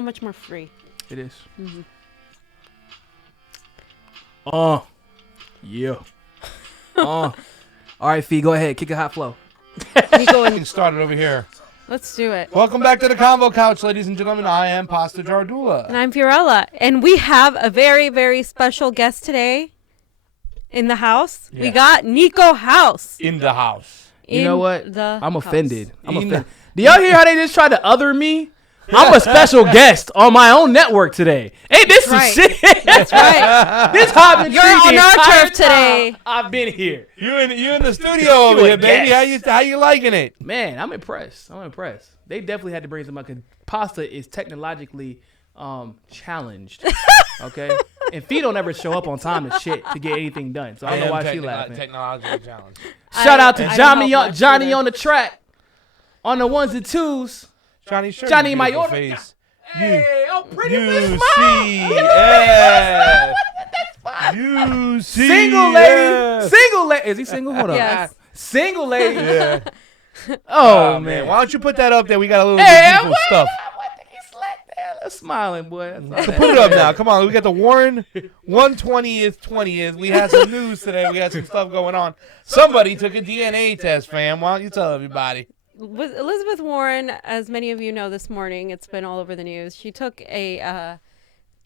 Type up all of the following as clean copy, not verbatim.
so much more free. It is. Mm-hmm. Yeah. All right, Fee, go ahead. Kick a hot flow. Niko and Started over here. let's do it. Welcome back to the Convo Couch, ladies and gentlemen. I am Pasta Jardula. And I'm Fiorella. And we have a very, very special guest today in the house. Yeah. We got Niko House. In the house. You know what? I'm house. offended. I'm offended. Do y'all hear how they just tried to other me? I'm a special guest on my own network today. Hey, this is right. shit. That's right. This hot been You're on our turf today. I've been here. You in the studio over here, baby. How you liking it? Man, I'm impressed. They definitely had to bring some up because Pasta is technologically challenged. Okay? And Fee don't ever show up on time and shit to get anything done. So I don't know why she laughing. Technologically challenged. Shout out to I Johnny on the track. On the ones and twos. Johnny, my order. Face. Hey, I'm pretty You with see, yeah. you see, Single lady. Single lady. Is he single? Hold on. Yes. Single lady. Yeah. Oh, man. Why don't you put that up there? We got a little Hey, beautiful stuff. That's smiling, boy. So put it up now. Come on. We got the Warren 120th. We had some news today. We had some stuff going on. Somebody took a DNA test, fam. Why don't you tell everybody? With Elizabeth Warren, as many of you know this morning, it's been all over the news. She took a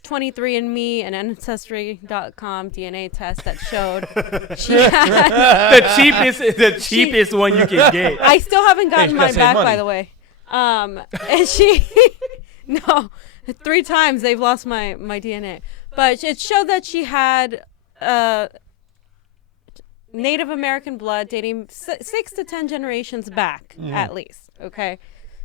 23andMe and Ancestry.com DNA test that showed she had the cheapest one you can get. I still haven't gotten she mine gotta save back, money. by the way. And she, no, 3 times they've lost my DNA. But it showed that she had Native American blood dating 6 to 10 generations back, at least. Okay.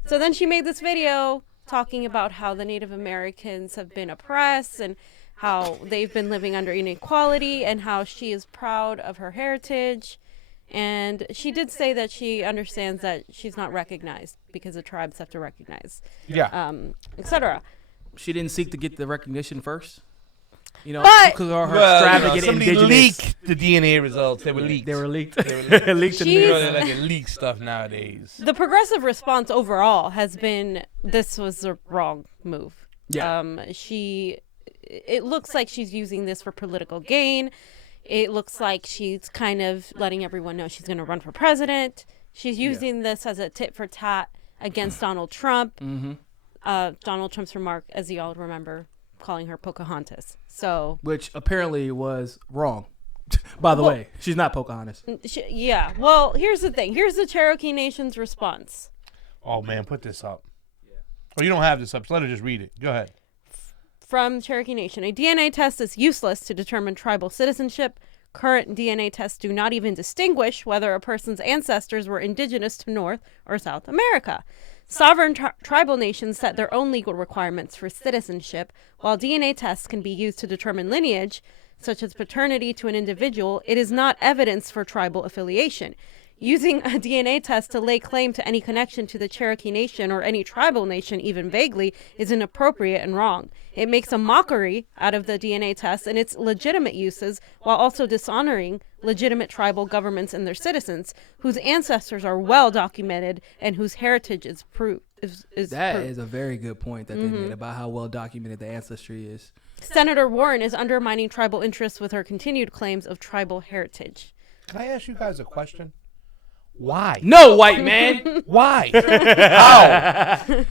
So then she made this video talking about how the Native Americans have been oppressed and how they've been living under inequality and how she is proud of her heritage. And she did say that she understands that she's not recognized because the tribes have to recognize, etc. She didn't seek to get the recognition first. You know, But- because her extravagant somebody indigenous. leaked the DNA results. They were leaked. They were leaked. They were leaked. Leaked in the She's- You know, news. they like to leak stuff nowadays. The progressive response overall has been this was the wrong move. Yeah. It looks like she's using this for political gain. It looks like she's kind of letting everyone know she's going to run for president. She's using this as a tit for tat against Donald Trump. Mm-hmm. Donald Trump's remark, as you all remember, calling her Pocahontas. So, Which apparently was wrong. By the way, she's not Pocahontas. yeah. Well, here's the thing. Here's the Cherokee Nation's response. Oh man, put this up. Oh, you don't have this up. So let her just read it. Go ahead. From Cherokee Nation, a DNA test is useless to determine tribal citizenship. Current DNA tests do not even distinguish whether a person's ancestors were indigenous to North or South America. Sovereign tribal nations set their own legal requirements for citizenship. While DNA tests can be used to determine lineage, such as paternity to an individual, it is not evidence for tribal affiliation. Using a DNA test to lay claim to any connection to the Cherokee Nation or any tribal nation, even vaguely, is inappropriate and wrong. It makes a mockery out of the DNA test and its legitimate uses, while also dishonoring legitimate tribal governments and their citizens, whose ancestors are well documented and whose heritage is proved. That is a very good point that they made about how well documented the ancestry is. Senator Warren is undermining tribal interests with her continued claims of tribal heritage. Can I ask you guys a question? Why? No, white man. Why?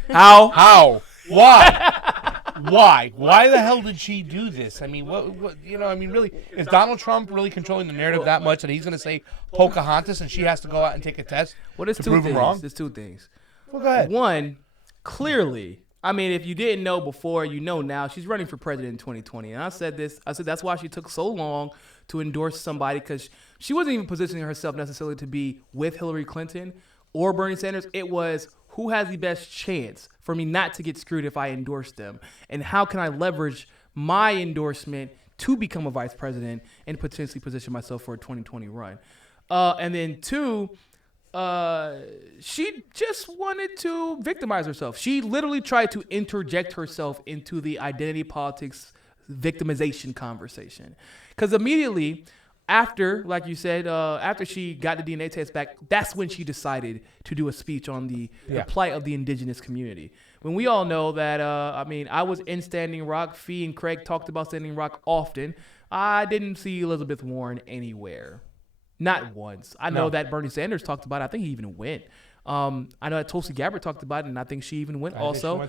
How? How? Why? Why? Why the hell did she do this? I mean, what? You know, I mean, really, is Donald Trump really controlling the narrative that much that he's going to say Pocahontas and she has to go out and take a test Well, there's to two prove things. him wrong? There's 2 things. Well, go ahead. One, clearly, I mean, if you didn't know before, you know now. She's running for president in 2020. And I said that's why she took so long to endorse somebody, because she wasn't even positioning herself necessarily to be with Hillary Clinton or Bernie Sanders. It was, who has the best chance for me not to get screwed if I endorse them? And how can I leverage my endorsement to become a vice president and potentially position myself for a 2020 run? And then 2, she just wanted to victimize herself. She literally tried to interject herself into the identity politics victimization conversation. Because immediately, after, like you said, after she got the DNA test back, that's when she decided to do a speech on the plight of the indigenous community. When we all know that, I was in Standing Rock. Fee and Craig talked about Standing Rock often. I didn't see Elizabeth Warren anywhere. Not once. I know that Bernie Sanders talked about it. I think he even went. I know that Tulsi Gabbard talked about it, and I think she even went also.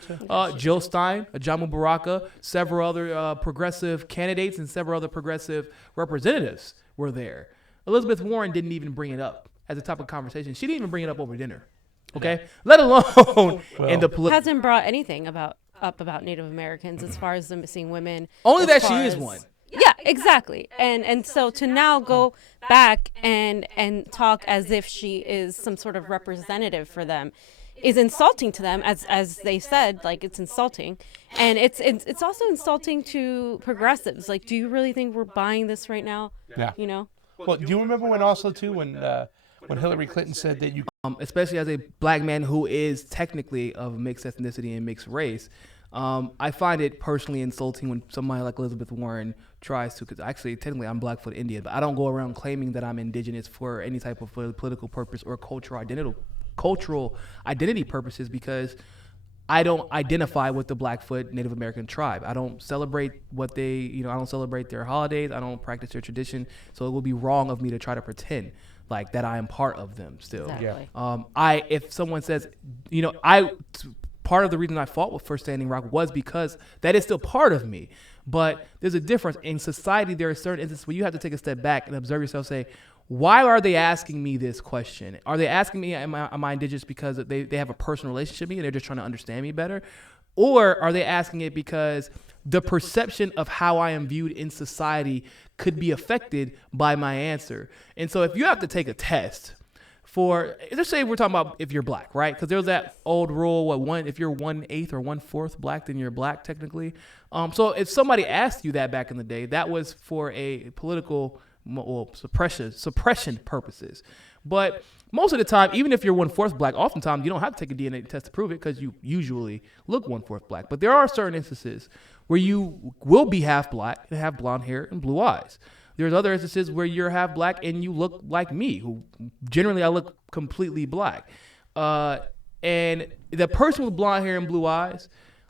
Jill Stein, Jamu Baraka, several other progressive candidates and several other progressive representatives were there. Elizabeth Warren didn't even bring it up as a topic of conversation. She didn't even bring it up over dinner. Okay? Let alone in the political. Hasn't brought anything up about Native Americans as far as the missing women. Only that she is one. Yeah, exactly. And so to now go back and talk as if she is some sort of representative for them is insulting to them, as they said. Like, it's insulting, and it's also insulting to progressives. Like, do you really think we're buying this right now? Yeah. You know. Well, do you remember when Hillary Clinton said that you, especially as a black man who is technically of mixed ethnicity and mixed race, I find it personally insulting when somebody like Elizabeth Warren tries to, because actually technically I'm Blackfoot Indian, but I don't go around claiming that I'm indigenous for any type of political purpose or cultural identity purposes, because I don't identify with the Blackfoot Native American tribe. I don't celebrate I don't celebrate their holidays. I don't practice their tradition. So it would be wrong of me to try to pretend like that I am part of them still. Exactly. If someone says, part of the reason I fought for Standing Rock was because that is still part of me. But there's a difference. In society, there are certain instances where you have to take a step back and observe yourself, say, why are they asking me this question? Are they asking me, am I indigenous because they have a personal relationship with me and they're just trying to understand me better? Or are they asking it because the perception of how I am viewed in society could be affected by my answer? And so if you have to take a test, let's say we're talking about if you're black, right? Because there's that old rule, if you're 1/8 or 1/4 black, then you're black technically. So if somebody asked you that back in the day, that was for a political suppression purposes. But most of the time, even if you're 1/4 black, oftentimes you don't have to take a DNA test to prove it because you usually look 1/4 black. But there are certain instances where you will be half black and have blonde hair and blue eyes. There's other instances where you're half black and you look like me, who generally I look completely black. And the person with blonde hair and blue eyes,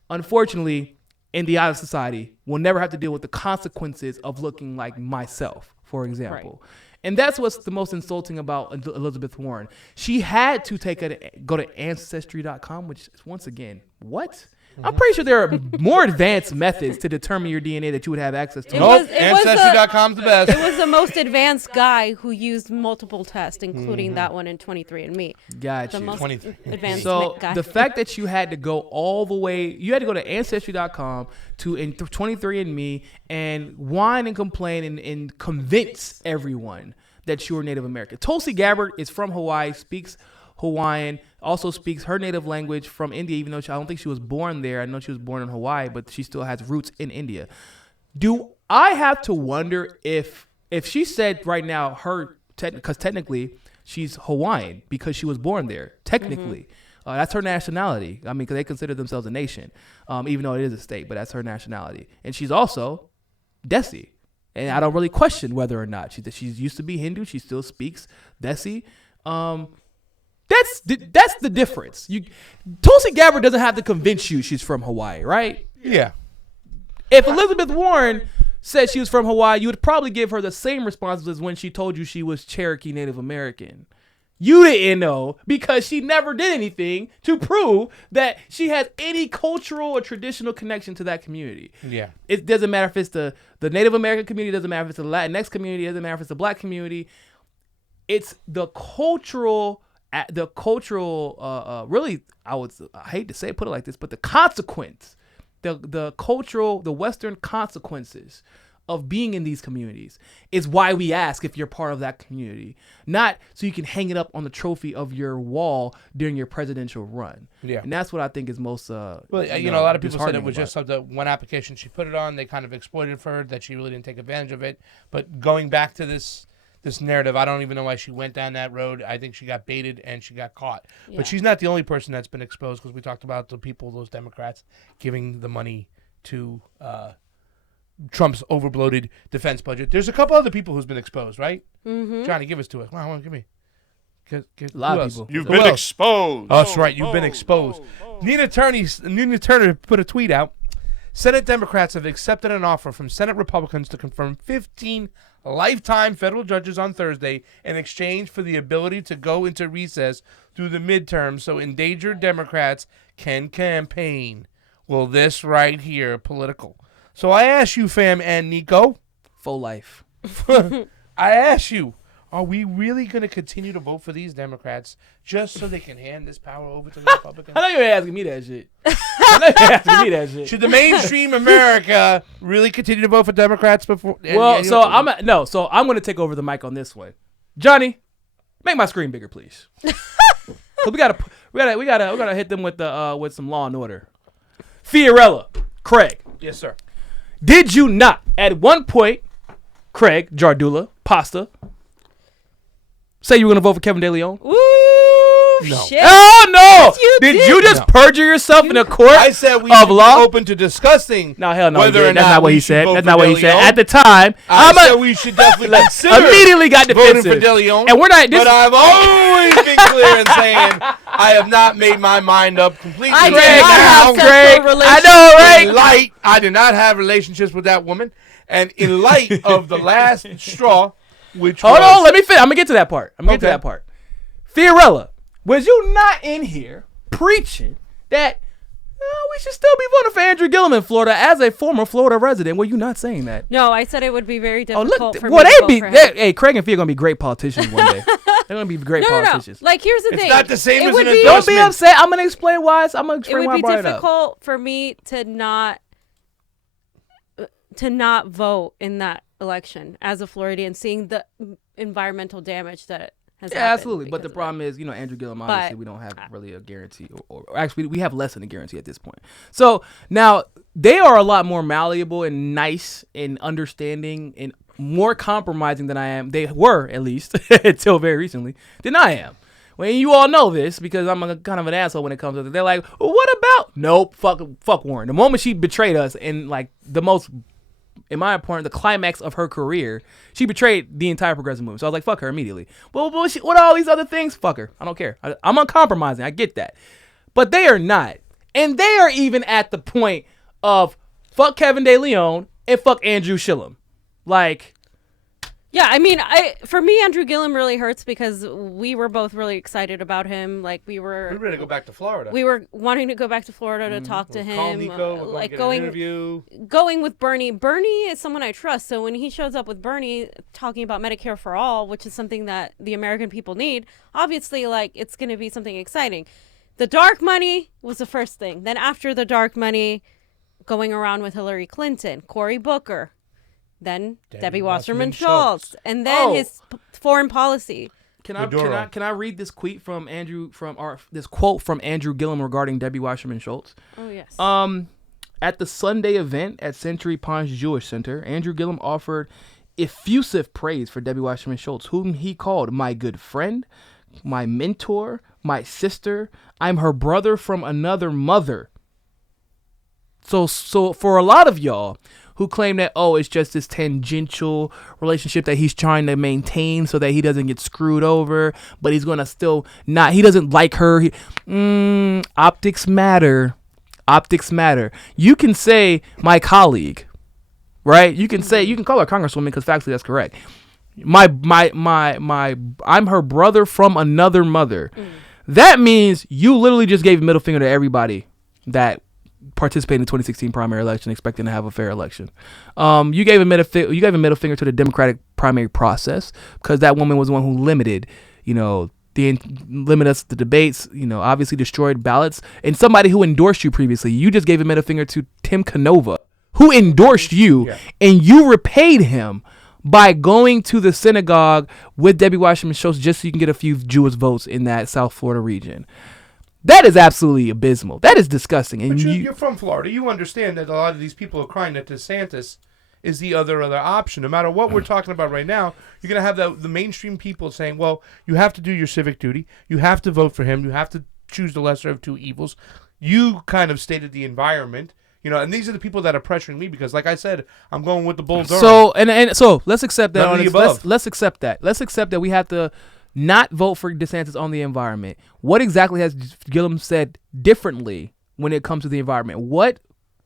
unfortunately, in the eye of society, will never have to deal with the consequences of looking like myself, for example. Right. And that's what's the most insulting about Elizabeth Warren. She had to go to Ancestry.com, which is, once again, what? I'm pretty sure there are more advanced methods to determine your DNA that you would have access to. Ancestry.com's the best. It was the most advanced guy who used multiple tests, including that one in 23andMe. Got you. The most advanced so guy. The fact that you had to go all the way, you had to go to Ancestry.com to 23andMe and whine and complain and convince everyone that you're Native American. Tulsi Gabbard is from Hawaii, speaks Hawaiian, also speaks her native language from India, even though I don't think she was born there. I know she was born in Hawaii, but she still has roots in India. Do I have to wonder if she said right now because technically she's Hawaiian because she was born there, technically. That's her nationality. I mean, because they consider themselves a nation, even though it is a state, but that's her nationality. And she's also Desi. And I don't really question whether or not. She's used to be Hindu. She still speaks Desi. That's the difference. Tulsi Gabbard doesn't have to convince you she's from Hawaii, right? Yeah. If Elizabeth Warren said she was from Hawaii, you would probably give her the same responses as when she told you she was Cherokee Native American. You didn't know because she never did anything to prove that she has any cultural or traditional connection to that community. Yeah. It doesn't matter if it's the Native American community, it doesn't matter if it's the Latinx community, it doesn't matter if it's the black community. It's the cultural really, I hate to say it, put it like this, but the consequence, the cultural, the Western consequences of being in these communities is why we ask if you're part of that community, not so you can hang it up on the trophy of your wall during your presidential run. Yeah, and that's what I think is most. Well, a lot of people said it was just one application she put it on. They kind of exploited for her, that she really didn't take advantage of it. But going back to this narrative, I don't even know why she went down that road. I think she got baited and she got caught. Yeah. But she's not the only person that's been exposed, because we talked about the people, those Democrats, giving the money to Trump's overbloated defense budget. There's a couple other people who's been exposed, right? Mm-hmm. Johnny, give us to us. Wow, give me. A lot of people. You've been exposed. Oh, that's right. You've been exposed. Nina Turner put a tweet out. Senate Democrats have accepted an offer from Senate Republicans to confirm 15 lifetime federal judges on Thursday in exchange for the ability to go into recess through the midterms so endangered Democrats can campaign. Well, this right here, political. So I ask you, fam, and Niko. Full life. I ask you, are we really going to continue to vote for these Democrats just so they can hand this power over to the Republicans? I know you're asking me that shit. I know you're asking me that shit. Should the mainstream America really continue to vote for Democrats before? Well, so I'm going to take over the mic on this one. Johnny, make my screen bigger, please. So we gotta hit them with some Law and Order. Fiorella, Craig. Yes, sir. Did you not at one point, Craig, Jardula, Pasta, say you were gonna vote for Kevin De Leon? Ooh, No. shit. Oh no! Yes, you did you just No. perjure yourself in a court I said we of should law? be open to discussing. No, hell no. Whether or That's not not what we he should said. vote That's for not what De he said. Leon. At the time, I said we should definitely consider immediately got voting defensive. for De Leon. And we're not. But I've always been clear in saying I have not made my mind up completely. I did Craig, not have now, sexual Craig, relations. I know, right? In light, I did not have relationships with that woman, and in light of the last straw, which Hold was, on, let me finish. I'm gonna get to that part. Okay. Fiorella, was you not in here preaching that we should still be voting for Andrew Gilliam in Florida as a former Florida resident? Were you not saying that? No, I said it would be very Oh, difficult look! for Well, me to vote they for be. him. Hey, Craig and Fia are gonna be great politicians one day. They're gonna be great No. politicians. Like, here's the It's thing. not the same It as would an be- Don't endorsement. be upset. I'm gonna explain why. It would I be brought it up. difficult for me to not vote in that election as a Floridian, seeing the environmental damage that has Yeah, happened. absolutely. But the because of problem is, Andrew Gilliam, obviously, But- we don't have really a guarantee. Or actually, we have less than a guarantee at this point. So now they are a lot more malleable and nice and understanding and more compromising than I am. They were, at least, until very recently, than I am. Well, you all know this because I'm kind of an asshole when it comes to it. They're like, well, what about? Nope, fuck Warren. The moment she betrayed us in like the most, in my opinion, the climax of her career, she betrayed the entire progressive movement. So I was like, fuck her immediately. Well, what are all these other things? Fuck her. I don't care. I'm uncompromising. I get that. But they are not. And they are even at the point of fuck Kevin De Leon and fuck Andrew Gilliam. Like, Yeah, I mean, for me, Andrew Gilliam really hurts because we were both really excited about him. Like, we We're ready to go back to Florida. were wanting to go back to Florida to talk to Call him. Niko. We're like going to get an interview. going with Bernie. Bernie is someone I trust. So when he shows up with Bernie talking about Medicare for all, which is something that the American people need, obviously, like, it's going to be something exciting. The dark money was the first thing. Then after the dark money, going around with Hillary Clinton, Cory Booker, then Debbie Wasserman Schultz, and then his foreign policy. Can I read this quote from Andrew Gilliam regarding Debbie Wasserman Schultz? Oh yes. At the Sunday event at Century Pines Jewish Center, Andrew Gilliam offered effusive praise for Debbie Wasserman Schultz, whom he called my good friend, my mentor, my sister. I'm her brother from another mother. So for a lot of y'all who claim that, it's just this tangential relationship that he's trying to maintain so that he doesn't get screwed over, but he's going to still not, he doesn't like her. Optics matter. Optics matter. You can say my colleague, right? You can call her Congresswoman because factually that's correct. I'm her brother from another mother. That means you literally just gave a middle finger to everybody that participated in the 2016 primary election expecting to have a fair election. You gave a middle finger to the Democratic primary process because that woman was the one who limited us the debates, obviously destroyed ballots, and somebody who endorsed you previously. You just gave a middle finger to Tim Canova, who endorsed you, and you repaid him by going to the synagogue with Debbie Wasserman Schultz just so you can get a few Jewish votes in that South Florida region. That is absolutely abysmal. That is disgusting. And But you're from Florida. You understand that a lot of these people are crying that DeSantis is the other option. No matter what we're talking about right now, you're going to have the mainstream people saying, well, you have to do your civic duty. You have to vote for him. You have to choose the lesser of two evils. You kind of stated the environment. You know, and these are the people that are pressuring me because, like I said, I'm going with the Bull Durham. So and so let's accept that. Let's accept that. Let's accept that we have to not vote for DeSantis on the environment. What exactly has Gilliam said differently when it comes to the environment? What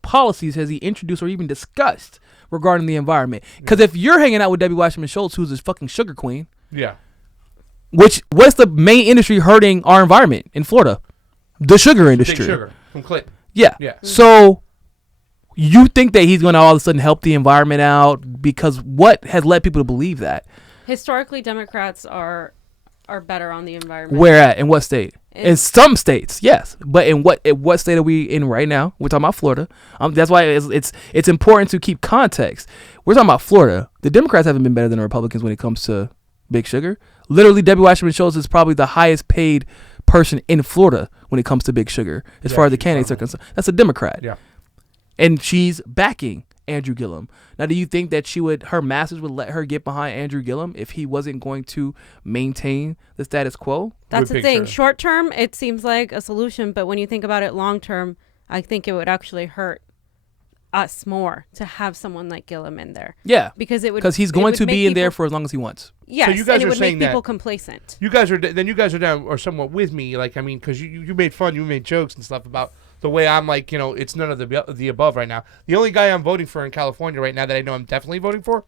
policies has he introduced or even discussed regarding the environment? Because if you're hanging out with Debbie Wasserman Schultz, who's this fucking sugar queen, what's the main industry hurting our environment in Florida? The sugar industry. Big sugar from Clinton. Yeah. So you think that he's going to all of a sudden help the environment out? Because what has led people to believe that? Historically, Democrats are better on the environment. Where at? In what state? In some states, yes. But in what state are we in right now? We're talking about Florida. That's why it's important to keep context. We're talking about Florida. The Democrats haven't been better than the Republicans when it comes to Big Sugar. Literally, Debbie Wasserman Schultz is probably the highest paid person in Florida when it comes to Big Sugar, as far as the candidates are concerned. That's a Democrat. Yeah. And she's backing Andrew Gilliam. Now, do you think that her masses would let her get behind Andrew Gilliam if he wasn't going to maintain the status quo? That's the thing. Short term, it seems like a solution, but when you think about it long term, I think it would actually hurt us more to have someone like Gilliam in there. Yeah, because he's going to be in there for as long as he wants. Yes, so you guys and it are would saying make people complacent. You guys are down or somewhat with me, like I mean, because you made fun, you made jokes and stuff about the way I'm like, you know, it's none of the above right now. The only guy I'm voting for in California right now that I know I'm definitely voting for,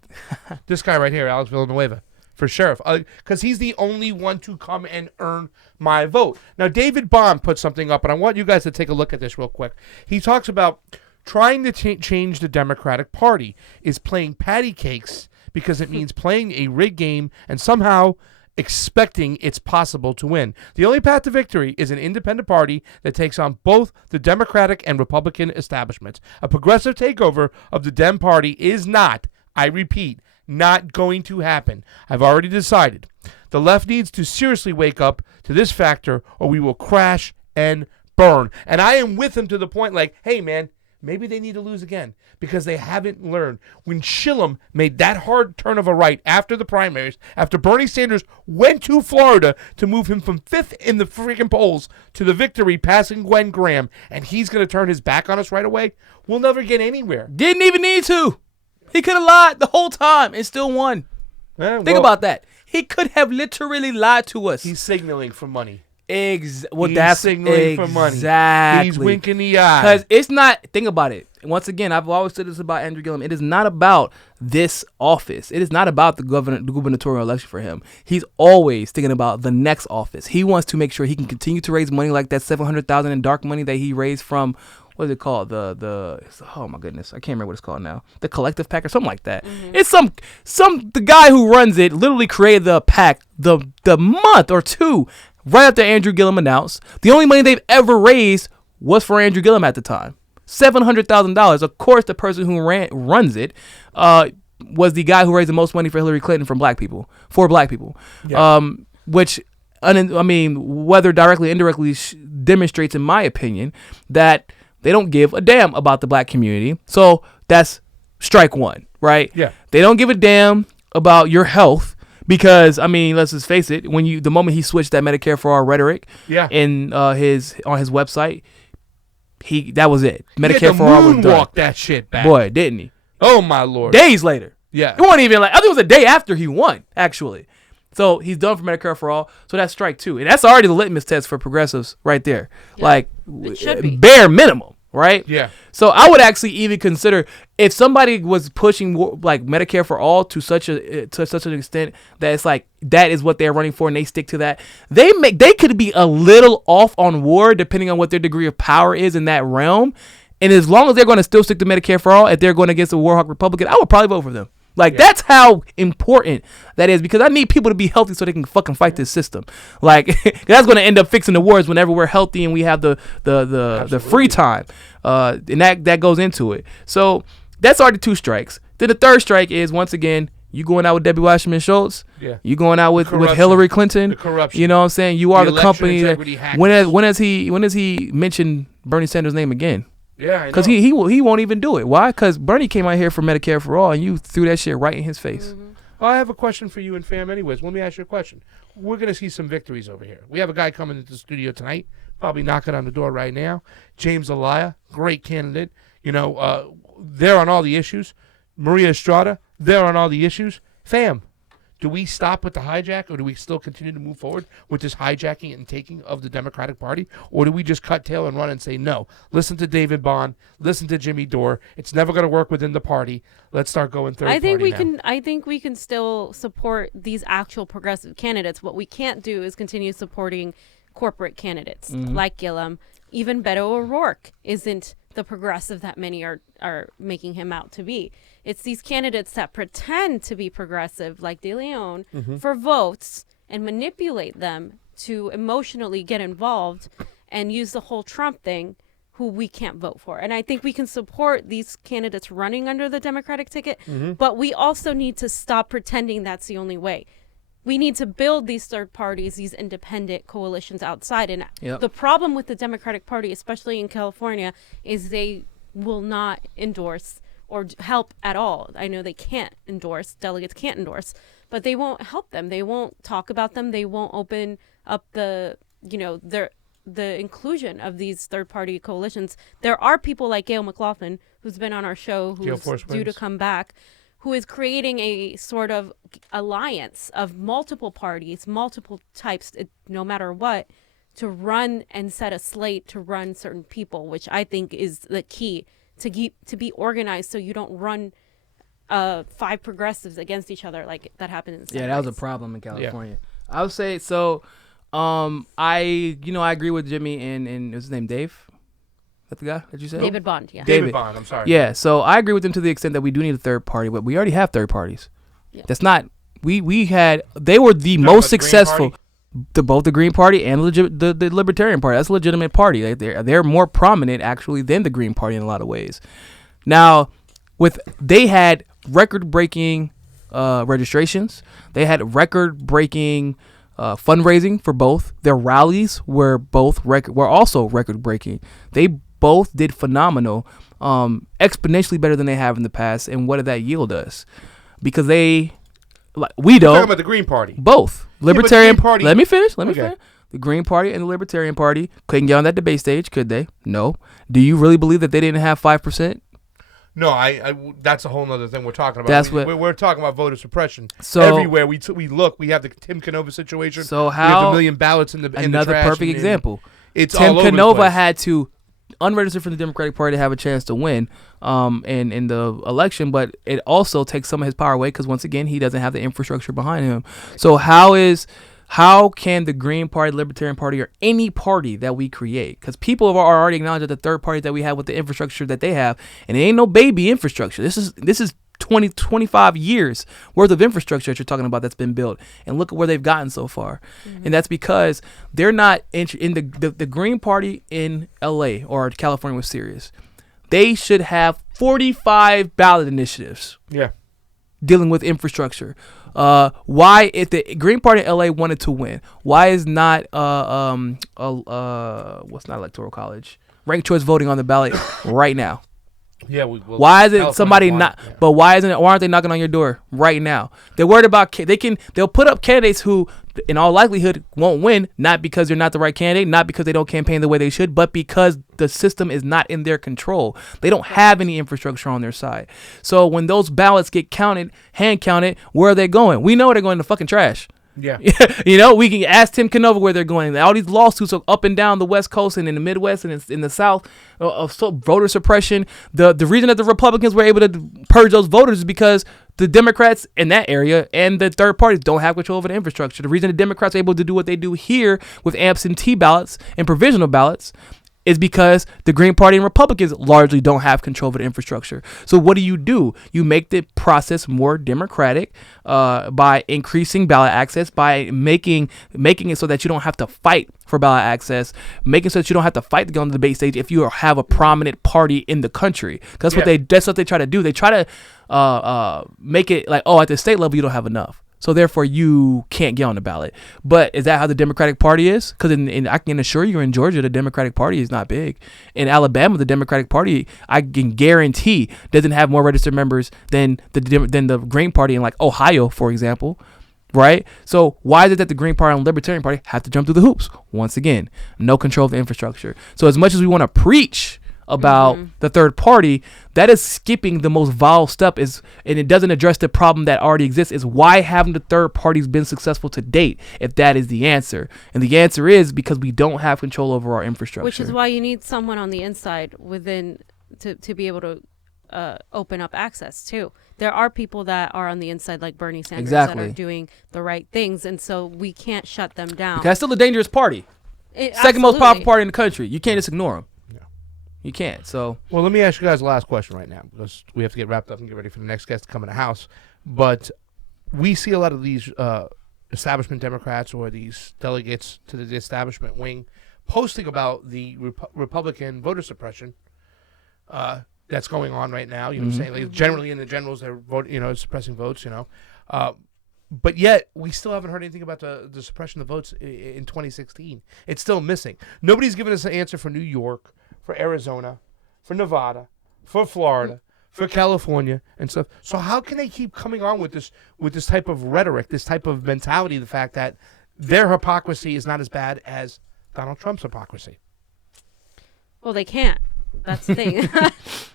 this guy right here, Alex Villanueva, for sheriff, because he's the only one to come and earn my vote. Now, David Bond put something up, and I want you guys to take a look at this real quick. He talks about trying to change the Democratic Party is playing patty cakes because it means playing a rigged game and somehow expecting it's possible to win. The only path to victory is an independent party that takes on both the Democratic and Republican establishments. A progressive takeover of the Dem Party is not, I repeat, not going to happen. I've already decided. The left needs to seriously wake up to this factor or we will crash and burn. And I am with him to the point like, hey man, maybe they need to lose again because they haven't learned. When Gilliam made that hard turn of a right after the primaries, after Bernie Sanders went to Florida to move him from 5th in the freaking polls to the victory, passing Gwen Graham, and he's going to turn his back on us right away, we'll never get anywhere. Didn't even need to. He could have lied the whole time and still won. Think about that. He could have literally lied to us. He's signaling for money. He's signaling for money. Exactly. He's winking the eye. Because it's not, think about it. Once again, I've always said this about Andrew Gilliam. It is not about this office. It is not about the gubernatorial election for him. He's always thinking about the next office. He wants to make sure he can continue to raise money like that $700,000 in dark money that he raised from, what is it called? Oh my goodness, I can't remember what it's called now. The Collective PAC or something like that. Mm-hmm. It's the guy who runs it literally created the PAC the month or two right after Andrew Gilliam announced. The only money they've ever raised was for Andrew Gilliam at the time. $700,000. Of course, the person who runs it was the guy who raised the most money for Hillary Clinton for black people. Yeah. Which, I mean, whether directly or indirectly demonstrates, in my opinion, that they don't give a damn about the black community. So that's strike one, right? Yeah. They don't give a damn about your health. Because, I mean, let's just face it, the moment he switched that Medicare for All rhetoric in on his website, that was it. Medicare for All was done. Walk that shit back. Boy, didn't he? Oh my Lord. Days later. Yeah. It wasn't even I think it was a day after he won, actually. So he's done for Medicare for All. So that's strike two. And that's already the litmus test for progressives right there. Yeah, like bare minimum. Right? Yeah. So I would actually even consider if somebody was pushing like Medicare for All to such an extent that it's like that is what they're running for and they stick to that. They could be a little off on war depending on what their degree of power is in that realm. And as long as they're going to still stick to Medicare for All, if they're going against a Warhawk Republican, I would probably vote for them. Like, that's how important that is, because I need people to be healthy so they can fucking fight this system. Like, that's going to end up fixing the wars whenever we're healthy and we have the free time. And that goes into it. So that's already two strikes. Then the third strike is, once again, you going out with Debbie Wasserman Schultz. Yeah. You going out with Hillary Clinton. The corruption. You know what I'm saying? You are the company that, when has he mentioned Bernie Sanders' name again? Yeah, because he won't even do it. Why? Because Bernie came out here for Medicare for All, and you threw that shit right in his face. Mm-hmm. Well, I have a question for you and fam anyways. Let me ask you a question. We're going to see some victories over here. We have a guy coming into the studio tonight, probably knocking on the door right now. James Alaya, great candidate. they're on all the issues. Maria Estrada, they're on all the issues. Fam, do we stop with the hijack, or do we still continue to move forward with this hijacking and taking of the Democratic Party? Or do we just cut tail and run and say, no, listen to David Bond, listen to Jimmy Dore. It's never going to work within the party. Let's start going third party now. I think we can still support these actual progressive candidates. What we can't do is continue supporting corporate candidates like Gilliam. Even Beto O'Rourke isn't the progressive that many are making him out to be. It's these candidates that pretend to be progressive, like De Leon, for votes and manipulate them to emotionally get involved and use the whole Trump thing, who we can't vote for. And I think we can support these candidates running under the Democratic ticket, but we also need to stop pretending that's the only way. We need to build these third parties, these independent coalitions outside. And the problem with the Democratic Party, especially in California, is they will not endorse or help at all. I know they can't endorse, delegates can't endorse, but they won't help them. They won't talk about them. They won't open up the inclusion of these third party coalitions. There are people like Gail McLaughlin, who's been on our show, who's due to come back, who is creating a sort of alliance of multiple parties, multiple types, no matter what, to run and set a slate to run certain people, which I think is the key to be organized, so you don't run 5 progressives against each other like that happened in the that was a problem in California. I would say so. I agree with Jimmy and what's his name, Dave? That's the guy that you said? David Bond, yeah. David Bond, I'm sorry. Yeah, so I agree with him to the extent that we do need a third party, but we already have third parties. Yeah. That's not they were the most successful. Both the Green Party and the Libertarian Party. That's a legitimate party. Like they're more prominent actually than the Green Party in a lot of ways. Now, they had record-breaking registrations. They had record-breaking fundraising for both. Their rallies were also record-breaking. They both did phenomenal, exponentially better than they have in the past. And what did that yield us? Because we don't. Talking about the Green Party. Both. Libertarian Party. Let me finish. The Green Party and the Libertarian Party couldn't get on that debate stage, could they? No. Do you really believe that they didn't have 5%? No, I that's a whole other thing we're talking about. We're talking about voter suppression. So everywhere we look, we have the Tim Canova situation. So we have a million ballots in the another trash perfect example. It's Tim all over Canova the place. had to unregister from the Democratic Party to have a chance to win in the election, but it also takes some of his power away because once again he doesn't have the infrastructure behind him. So how can the Green Party, Libertarian Party, or any party that we create, because people have already acknowledged that the third party that we have with the infrastructure that they have, and it ain't no baby infrastructure. This is 20, 25 years worth of infrastructure that you're talking about that's been built, and look at where they've gotten so far. And that's because they're not in the Green Party in LA or California was serious. They should have 45 ballot initiatives dealing with infrastructure. Why, if the Green Party in LA wanted to win, why is not what's not electoral college, ranked choice voting on the ballot right now? Yeah. Why is it somebody not? Yeah. But why aren't they knocking on your door right now? They're worried about they'll put up candidates who, in all likelihood, won't win, not because they're not the right candidate, not because they don't campaign the way they should, but because the system is not in their control. They don't have any infrastructure on their side. So when those ballots get counted, hand counted, where are they going? We know they're going to fucking trash. Yeah. We can ask Tim Canova where they're going. All these lawsuits are up and down the West Coast and in the Midwest and in the South of voter suppression. The reason that the Republicans were able to purge those voters is because the Democrats in that area and the third parties don't have control over the infrastructure. The reason the Democrats are able to do what they do here with absentee ballots and provisional ballots is because the Green Party and Republicans largely don't have control of the infrastructure. So what do? You make the process more democratic by increasing ballot access, by making it so that you don't have to fight for ballot access, making so that you don't have to fight to get on the debate stage if you have a prominent party in the country. That's what they try to do. They try to make it like, at the state level you don't have enough, so therefore you can't get on the ballot. But is that how the Democratic Party is? Because I can assure you, in Georgia, the Democratic Party is not big. In Alabama, the Democratic Party, I can guarantee, doesn't have more registered members than the Green Party in like Ohio, for example. Right? So why is it that the Green Party and Libertarian Party have to jump through the hoops? Once again, no control of the infrastructure. So as much as we want to preach about the third party, that is skipping the most vile step, and it doesn't address the problem that already exists, is why haven't the third parties been successful to date, if that is the answer. And the answer is because we don't have control over our infrastructure. Which is why you need someone on the inside within to be able to open up access too. There are people that are on the inside like Bernie Sanders that are doing the right things, and so we can't shut them down. Because that's still a dangerous party. Second most powerful party in the country. You can't just ignore them. You can't. So, well, let me ask you guys the last question right now, because we have to get wrapped up and get ready for the next guest to come in the house. But we see a lot of these establishment Democrats or these delegates to the establishment wing posting about the Republican voter suppression that's going on right now. You know what I'm saying? Like, generally in the generals, they're suppressing votes. But yet we still haven't heard anything about the suppression of votes in 2016. It's still missing. Nobody's given us an answer for New York, for Arizona, for Nevada, for Florida, for California, and stuff. So how can they keep coming on with this type of rhetoric, this type of mentality, the fact that their hypocrisy is not as bad as Donald Trump's hypocrisy? Well, they can't. That's the thing.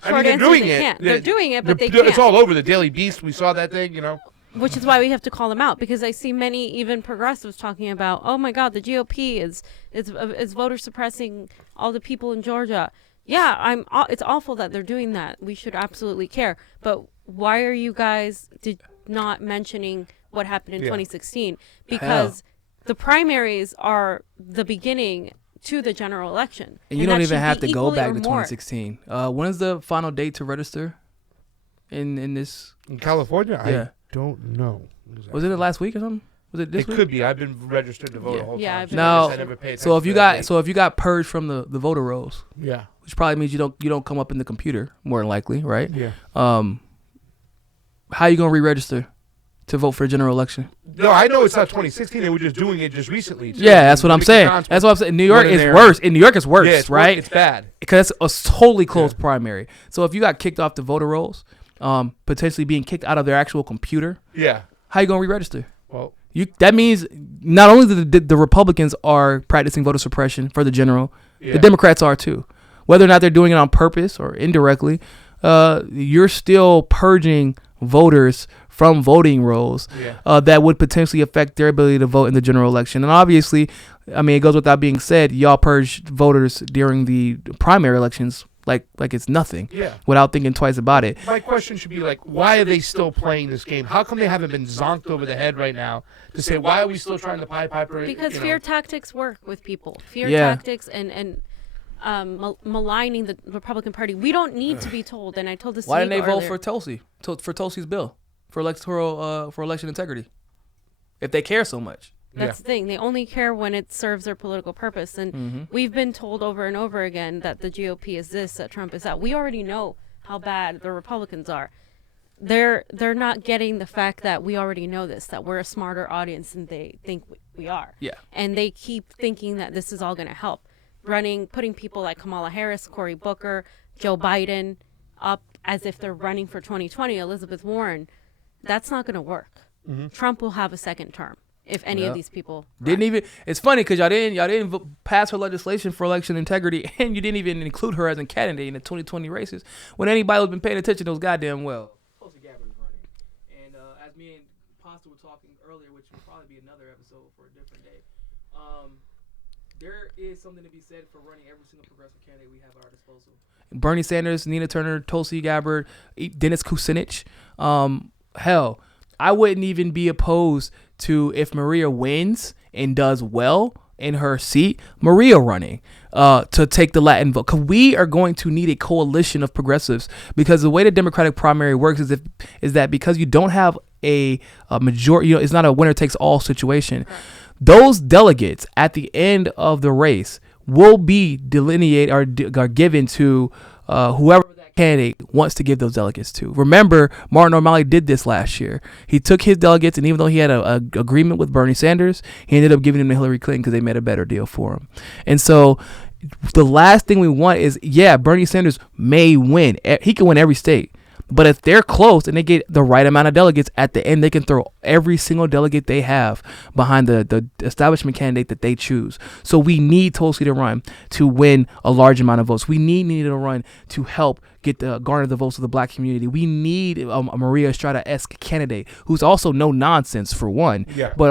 They're doing it. Can't. They're doing it, but they can't. It's all over the Daily Beast. We saw that thing, Which is why we have to call them out, because I see many even progressives talking about, oh my God, the GOP is voter suppressing all the people in Georgia. Yeah, it's awful that they're doing that. We should absolutely care. But why are you guys not mentioning what happened in 2016? Because the primaries are the beginning to the general election. And you don't even have to go back to 2016. When is the final date to register in this? In California? Yeah. Don't know. Exactly. Was it last week or something? Was it this week? It could be. I've been registered to vote the whole time. I've been now, I never paid so if you got purged from the voter rolls, which probably means you don't come up in the computer, more than likely, right? Yeah. How you gonna re-register to vote for a general election? No, I know it's not 2016. They were just doing it just recently. Too. Yeah, that's what I'm saying. That's what I'm saying. New York is worse. In New York, it's worse, yeah, right? It's bad because it's a totally closed primary. So if you got kicked off the voter rolls, potentially being kicked out of their actual computer, how you gonna re-register? Well, that means not only the Republicans are practicing voter suppression for the general, the Democrats are too. Whether or not they're doing it on purpose or indirectly, you're still purging voters from voting rolls that would potentially affect their ability to vote in the general election. And obviously, I mean, it goes without being said, y'all purged voters during the primary elections like it's nothing without thinking twice about it. My question should be like, why are they still playing this game? How come they haven't been zonked over the head right now to say, why are we still trying to Pied Piper? Because fear tactics work with people. Fear tactics and maligning the Republican Party. We don't need to be told, and I told this. Why didn't they vote for Tulsi's bill for election integrity? If they care so much. That's the thing. They only care when it serves their political purpose. And we've been told over and over again that the GOP is this, that Trump is that. We already know how bad the Republicans are. They're not getting the fact that we already know this, that we're a smarter audience than they think we are. Yeah. And they keep thinking that this is all going to help. Putting people like Kamala Harris, Cory Booker, Joe Biden up as if they're running for 2020, Elizabeth Warren, that's not going to work. Trump will have a second term. If any of these people didn't even, it's funny because y'all didn't pass her legislation for election integrity, and you didn't even include her as a candidate in the 2020 races. When anybody who's been paying attention knows goddamn well. Tulsi Gabbard is running, and as me and Pasta were talking earlier, which will probably be another episode for a different day. There is something to be said for running every single progressive candidate we have at our disposal. Bernie Sanders, Nina Turner, Tulsi Gabbard, Dennis Kucinich. Hell, I wouldn't even be opposed to if Maria wins and does well in her seat, Maria running to take the Latin vote. Because we are going to need a coalition of progressives, because the way the Democratic primary works is that because you don't have a majority, it's not a winner takes all situation. Those delegates at the end of the race will be delineated or given to whoever that candidate wants to give those delegates to. Remember, Martin O'Malley did this last year. He took his delegates, and even though he had an agreement with Bernie Sanders, he ended up giving them to Hillary Clinton because they made a better deal for him. And so the last thing we want is, Bernie Sanders may win. He can win every state. But if they're close and they get the right amount of delegates at the end, they can throw every single delegate they have behind the establishment candidate that they choose. So we need Tulsi to run to win a large amount of votes. We need Nina to run to help garner the votes of the black community. We need a Maria Estrada-esque candidate who's also no nonsense for one, but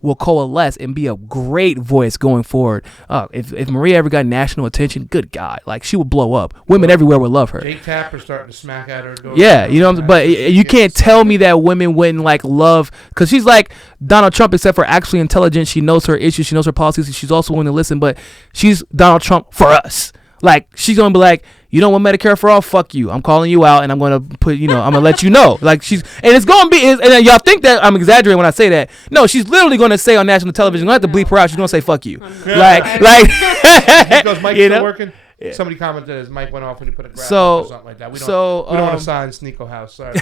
will coalesce and be a great voice going forward. If Maria ever got national attention, good God, like she would blow up. Women everywhere would love her. Jake Tapper's starting to smack at her. Yeah, you know what I'm saying? But you can't tell me that women wouldn't like love, because she's like Donald Trump except for actually intelligent. She knows her issues, she knows her policies, and she's also willing to listen, but she's Donald Trump for us. Like, she's gonna be like, you don't want Medicare for all? Fuck you. I'm calling you out, and I'm gonna put, I'm gonna let you know. Like, and it's gonna be, and y'all think that I'm exaggerating when I say that. No, she's literally gonna say on national television, I'm gonna have to bleep her out. She's gonna say fuck you. Like, because Mike's still working. Yeah. Somebody commented his mic went off when he put a graphic or something like that. We don't want to sign Niko House. Sorry.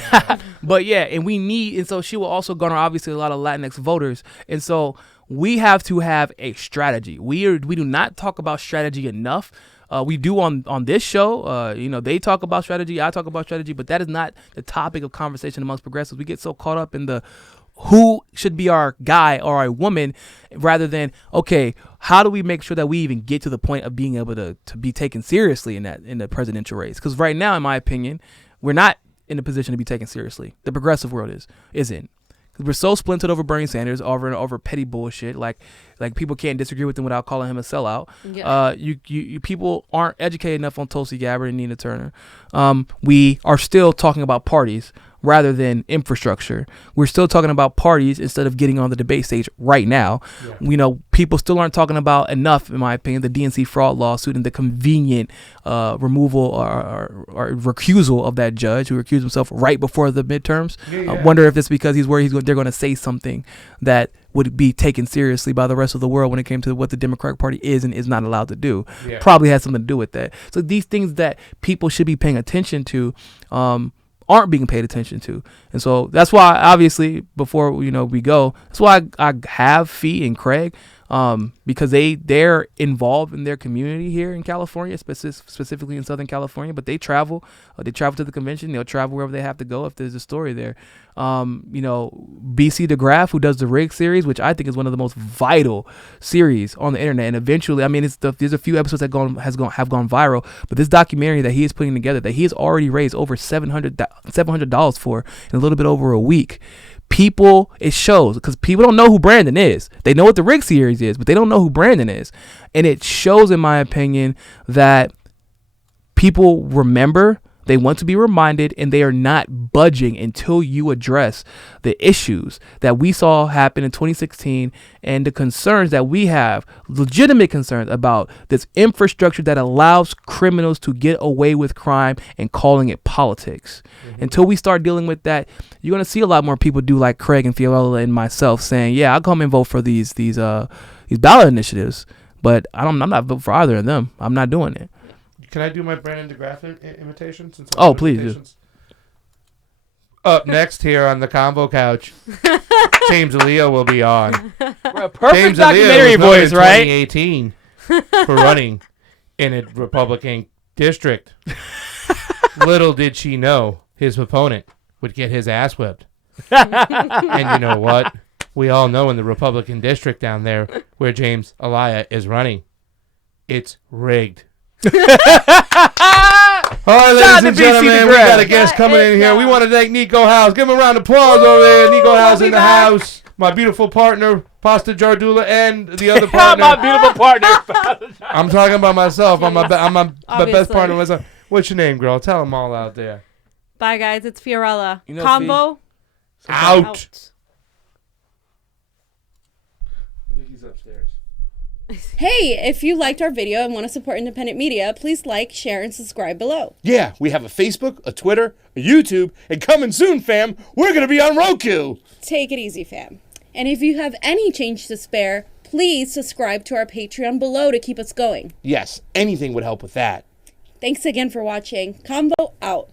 But yeah, and so she will also garner obviously a lot of Latinx voters, and so we have to have a strategy. We do not talk about strategy enough. We do on this show. They talk about strategy. I talk about strategy, but that is not the topic of conversation amongst progressives. We get so caught up in the who should be our guy or a woman, rather than, okay, how do we make sure that we even get to the point of being able to be taken seriously in the presidential race? Because right now, in my opinion, we're not in a position to be taken seriously. The progressive world isn't. We're so splintered over Bernie Sanders, over petty bullshit. Like people can't disagree with him without calling him a sellout. Yeah. You people aren't educated enough on Tulsi Gabbard and Nina Turner. We are still talking about parties rather than infrastructure. We're still talking about parties instead of getting on the debate stage right now. Yeah. People still aren't talking about enough, in my opinion, the DNC fraud lawsuit and the convenient removal or recusal of that judge who recused himself right before the midterms. Yeah. I wonder if it's because he's worried they're going to say something that would be taken seriously by the rest of the world when it came to what the Democratic Party is and is not allowed to do. Yeah. Probably has something to do with that. So these things that people should be paying attention to aren't being paid attention to. And so that's why, obviously, before we go, that's why I have Fee and Craig, because they're involved in their community here in California, specifically in Southern California, but they travel to the convention. They'll travel wherever they have to go if there's a story there. BC DeGraff, who does the Rig series, which I think is one of the most vital series on the internet, and eventually, I mean, there's a few episodes that have gone viral, but this documentary that he is putting together, that he has already raised over $700 for in a little bit over a week. It shows, because people don't know who Brandon is. They know what the Rig series is, but they don't know who Brandon is. And it shows, in my opinion, that people remember, they want to be reminded, and they are not budging until you address the issues that we saw happen in 2016 and the concerns that we have, legitimate concerns about this infrastructure that allows criminals to get away with crime and calling it politics. Mm-hmm. Until we start dealing with that, you're going to see a lot more people do like Craig and Fiorella and myself saying, yeah, I'll come and vote for these ballot initiatives, but I'm not voting for either of them. I'm not doing it. Can I do my Brandon DeGraff imitation? Please do. Up next here on the Convo couch, James Aleo will be on. We're a perfect documentary voice, right? 2018 for running in a Republican district. Little did she know his opponent would get his ass whipped. And you know what? We all know in the Republican district down there where James Aleo is running, it's rigged. All right, ladies and gentlemen, we got a guest coming in here. We want to thank Niko House. Give him a round of applause over there. Niko House in the house. My beautiful partner, Pasta Jardula, and the other partner. My beautiful partner. I'm talking about myself. I'm my best partner. What's your name, girl? Tell them all out there. Bye, guys. It's Fiorella. Convo. Out. I think he's upstairs. Hey, if you liked our video and want to support independent media, please like, share, and subscribe below. Yeah, we have a Facebook, a Twitter, a YouTube, and coming soon, fam, we're going to be on Roku. Take it easy, fam. And if you have any change to spare, please subscribe to our Patreon below to keep us going. Yes, anything would help with that. Thanks again for watching. Convo out.